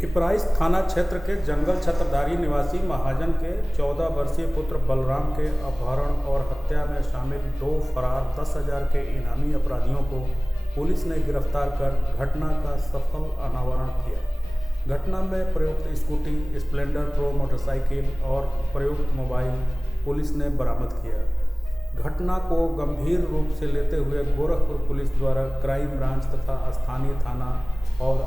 पिपराइच थाना क्षेत्र के जंगल छत्रधारी निवासी महाजन के 14 वर्षीय पुत्र बलराम के अपहरण और हत्या में शामिल 2 फरार 10,000 के इनामी अपराधियों को पुलिस ने गिरफ्तार कर घटना का सफल अनावरण किया। घटना में प्रयुक्त स्कूटी, स्प्लेंडर प्रो मोटरसाइकिल और प्रयुक्त मोबाइल पुलिस ने बरामद किया। घटना को गंभीर रूप से लेते हुए गोरखपुर पुलिस द्वारा क्राइम ब्रांच तथा स्थानीय थाना और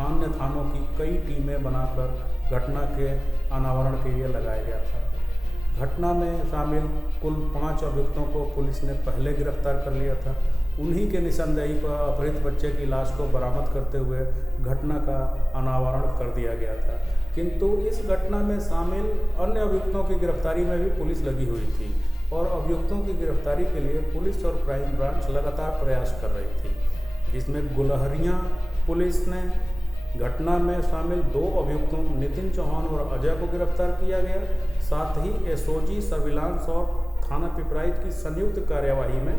अन्य थानों की कई टीमें बनाकर घटना के अनावरण के लिए लगाया गया था। घटना में शामिल कुल 5 अभियुक्तों को पुलिस ने पहले गिरफ्तार कर लिया था। उन्हीं के निशानदेही पर अपहृत बच्चे की लाश को बरामद करते हुए घटना का अनावरण कर दिया गया था। किंतु इस घटना में शामिल अन्य अभियुक्तों की गिरफ्तारी में भी पुलिस लगी हुई थी और अभियुक्तों की गिरफ्तारी के लिए पुलिस और क्राइम ब्रांच लगातार प्रयास कर रही थी, जिसमें गुलहरियाँ पुलिस ने घटना में शामिल 2 अभियुक्तों नितिन चौहान और अजय को गिरफ्तार किया गया। साथ ही एसओजी सर्विलांस और थाना पिपराइच की संयुक्त कार्यवाही में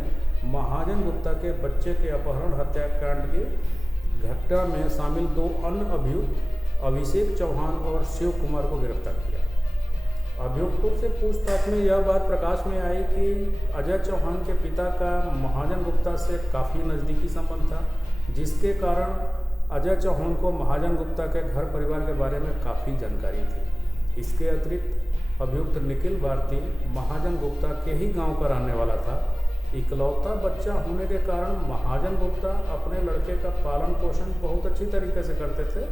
महाजन गुप्ता के बच्चे के अपहरण हत्याकांड की घटना में शामिल 2 अन्य अभियुक्त अभिषेक चौहान और शिव कुमार को गिरफ्तार किया। अभियुक्तों से पूछताछ में यह बात प्रकाश में आई कि अजय चौहान के पिता का महाजन गुप्ता से काफ़ी नज़दीकी संबंध था, जिसके कारण अजय चौहान को महाजन गुप्ता के घर परिवार के बारे में काफ़ी जानकारी थी। इसके अतिरिक्त अभियुक्त निखिल भारती महाजन गुप्ता के ही गांव का रहने वाला था। इकलौता बच्चा होने के कारण महाजन गुप्ता अपने लड़के का पालन पोषण बहुत अच्छी तरीके से करते थे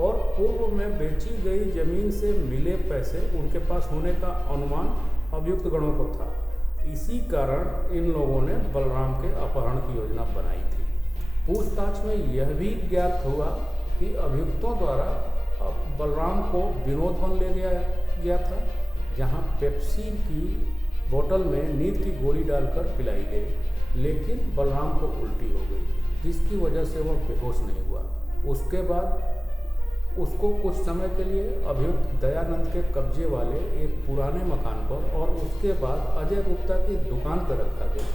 और पूर्व में बेची गई जमीन से मिले पैसे उनके पास होने का अनुमान अभियुक्त गणों को था। इसी कारण इन लोगों ने बलराम के अपहरण की योजना बनाई थी। पूछताछ में यह भी ज्ञात हुआ कि अभियुक्तों द्वारा बलराम को विनोद वन ले गया था, जहां पेप्सी की बोतल में नींद की गोली डालकर पिलाई गई, लेकिन बलराम को उल्टी हो गई, जिसकी वजह से वह बेहोश नहीं हुआ। उसके बाद उसको कुछ समय के लिए अभियुक्त दयानंद के कब्जे वाले एक पुराने मकान पर और उसके बाद अजय गुप्ता की दुकान पर रखा गया।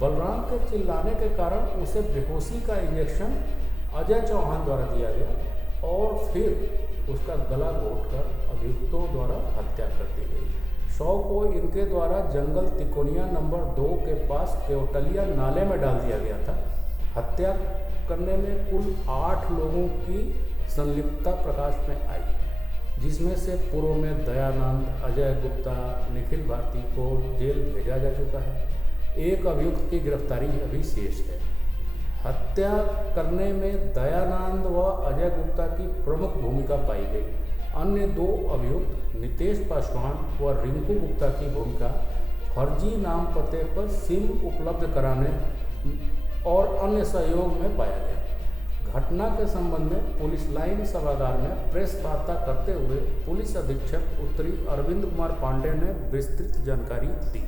बलराम के चिल्लाने के कारण उसे बेहोशी का इंजेक्शन अजय चौहान द्वारा दिया गया और फिर उसका गला घोंटकर अभियुक्तों द्वारा हत्या कर दी गई। शव को इनके द्वारा जंगल तिकोनिया नंबर 2 के पास केवटलिया नाले में डाल दिया गया था। हत्या करने में कुल 8 लोगों की संलिप्तता प्रकाश में आई, जिसमें से पूर्व में दयानंद, अजय गुप्ता, निखिल भारती को जेल भेजा जा चुका है। एक अभियुक्त की गिरफ्तारी अभी शेष है। हत्या करने में दयानंद व अजय गुप्ता की प्रमुख भूमिका पाई गई। अन्य 2 अभियुक्त नितेश पासवान व रिंकू गुप्ता की भूमिका फर्जी नाम पते पर सिम उपलब्ध कराने और अन्य सहयोग में पाया गया। घटना के संबंध में पुलिस लाइन सभागार में प्रेस वार्ता करते हुए पुलिस अधीक्षक उत्तरी अरविंद कुमार पांडे ने विस्तृत जानकारी दी।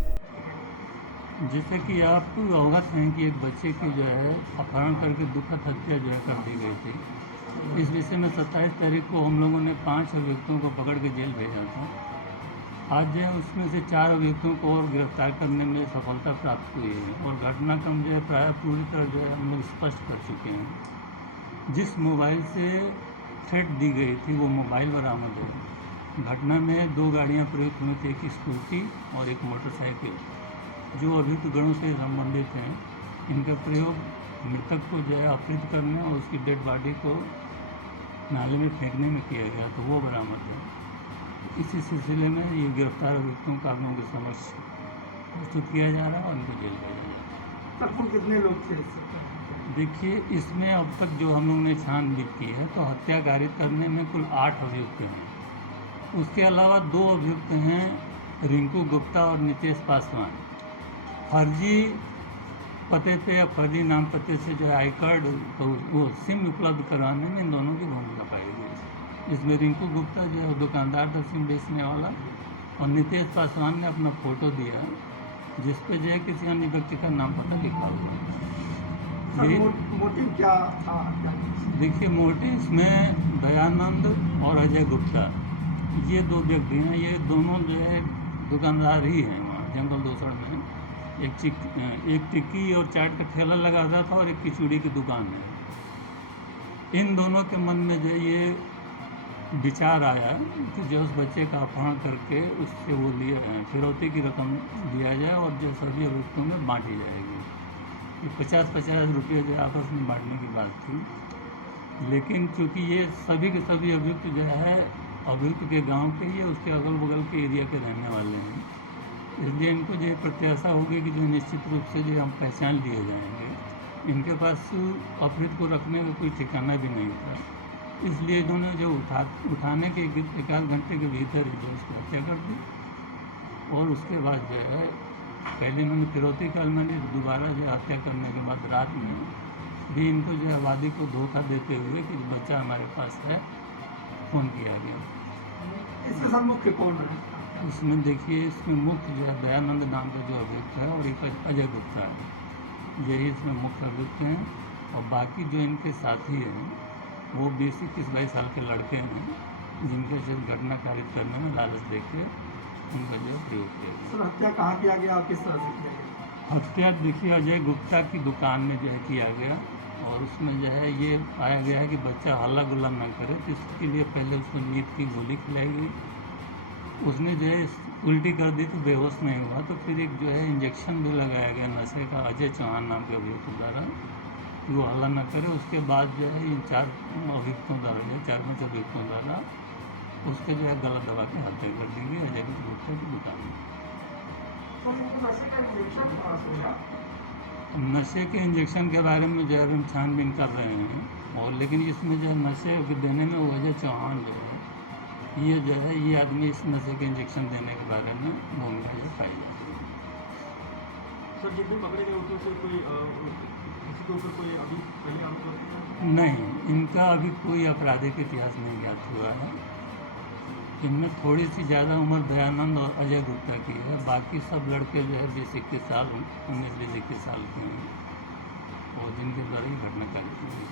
जैसे कि आप अवगत हैं कि एक बच्चे की जो है अपहरण करके दुखद हत्या जो है कर दी गई थी। इस विषय में 27 तारीख को हम लोगों ने 5 अभियुक्तों को पकड़ के जेल भेजा था। आज जो है उसमें से 4 अभियुक्तों को और गिरफ्तार करने में सफलता प्राप्त हुई है और घटनाक्रम जो है प्रायः पूरी तरह जो है हम लोग स्पष्ट कर चुके हैं। जिस मोबाइल से थ्रेट दी गई थी वो मोबाइल बरामद हुई। घटना में 2 गाड़ियाँ प्रयुक्त हुई थी, एक स्कूटी और एक मोटरसाइकिल, जो अभियुक्त गणों से संबंधित हैं। इनका प्रयोग मृतक को जो है अपहृत करने और उसकी डेड बॉडी को नाले में फेंकने में किया गया, तो वो बरामद है। इसी सिलसिले में ये गिरफ्तार अभियुक्तों को आप लोगों के समक्ष प्रस्तुत किया जा रहा है और उनको जेल भेजा जा रहा है। कुल कितने लोग थे? देखिए, इसमें अब तक जो हम लोगों ने छानबीन की है तो हत्या कारित करने में कुल 8 अभियुक्त हैं। उसके अलावा 2 अभियुक्त हैं रिंकू गुप्ता और नितेश पासवान। फर्जी पते पे या फर्जी नाम पते से जो आई कार्ड तो वो सिम उपलब्ध करवाने में इन दोनों की भूमिका पाई गई। इसमें रिंकू गुप्ता जो है दुकानदार था सिम बेचने वाला और नितेश पासवान ने अपना फ़ोटो दिया जिस पे जो है किसी अन्य व्यक्ति का नाम पता लिखा हुआ है। मोटिव क्या था? देखिए, मोटिव इसमें दयानंद और अजय गुप्ता ये 2 व्यक्ति हैं। ये दोनों जो है दुकानदार ही हैं वहाँ जंगल दोसर में। एक टिक्की और चाट का ठेला लगाता था और एक खिचड़ी की दुकान है। इन दोनों के मन में जो ये विचार आया कि जो उस बच्चे का अपहरण करके उससे वो फिरौती की रकम दिया जाए और जो सभी अभियुक्तों में बांटी जाएगी। ये 50-50 रुपये जो आपस में बांटने की बात थी, लेकिन चूँकि ये सभी के सभी अभियुक्त जो है अभियुक्त के गांव के ही उसके अगल बगल के एरिया के रहने वाले हैं, इसलिए इनको जो प्रत्याशा होगी कि जो निश्चित रूप से जो हम पहचान लिए जाएंगे। इनके पास अपहृत को रखने का कोई ठिकाना भी नहीं था, इसलिए इन्होंने जो उठाने के एक आध घंटे के भीतर ही जो उसकी हत्या कर दी। और उसके बाद जो है पहले इन्होंने फिरौती काल में दोबारा जो हत्या करने के बाद रात में भी इनको जो है वादी को धोखा देते हुए कि बच्चा हमारे पास है फ़ोन किया गया। इसके साथ मुख्य कौन है? इसमें देखिए, इसमें मुख्य जो है दयानंद नाम का जो अभियुक्त है और एक अजय गुप्ता है, यही इसमें मुख्य अभियुक्त हैं। और बाकी जो इनके साथी हैं वो 20-21-22 साल के लड़के हैं, जिनके जो घटना कारित करने में लालच देके उनका जो है प्रयोग किया गया। सर हत्या कहाँ किया गया और किस तरह से किया गया? हत्या देखिए अजय गुप्ता की दुकान में जो है किया गया, और उसमें जो है ये पाया गया है कि बच्चा हल्ला गुल्ला न करे, तो इसके लिए पहले उसको नींद की गोली खिलाई गई। उसने जो है उल्टी कर दी तो बेहोश नहीं हुआ, तो फिर एक जो है इंजेक्शन भी लगाया गया नशे का अजय चौहान नाम के अभियुक्त द्वारा कि वो हल्ला न करे। उसके बाद जो है इन 4 अभियुक्तों द्वारा 4-5 अभियुक्तों द्वारा उसके जो है गला दबा के हत्या कर दी गई अजय गुप्ता की दुकान में। नशे के इंजेक्शन के बारे में जो है हम छानबीन कर रहे हैं, और लेकिन इसमें जो है नशे देने में वो अजय चौहान जो है ये आदमी इस नशे के इंजेक्शन देने के बारे में भूमिका जो पाई जाती है। सर जिस दिन पकड़े गए उसमें से कोई किसी के ऊपर कोई अभी पहले आरोप नहीं, इनका अभी कोई आपराधिक इतिहास नहीं ज्ञात हुआ है। इनमें थोड़ी सी ज़्यादा उम्र दयानंद और अजय गुप्ता की है, बाकी सब लड़के जो है 20-21 साल 19-20-21 साल के हैं और जिनके द्वारा ये घटना कारित हुई है।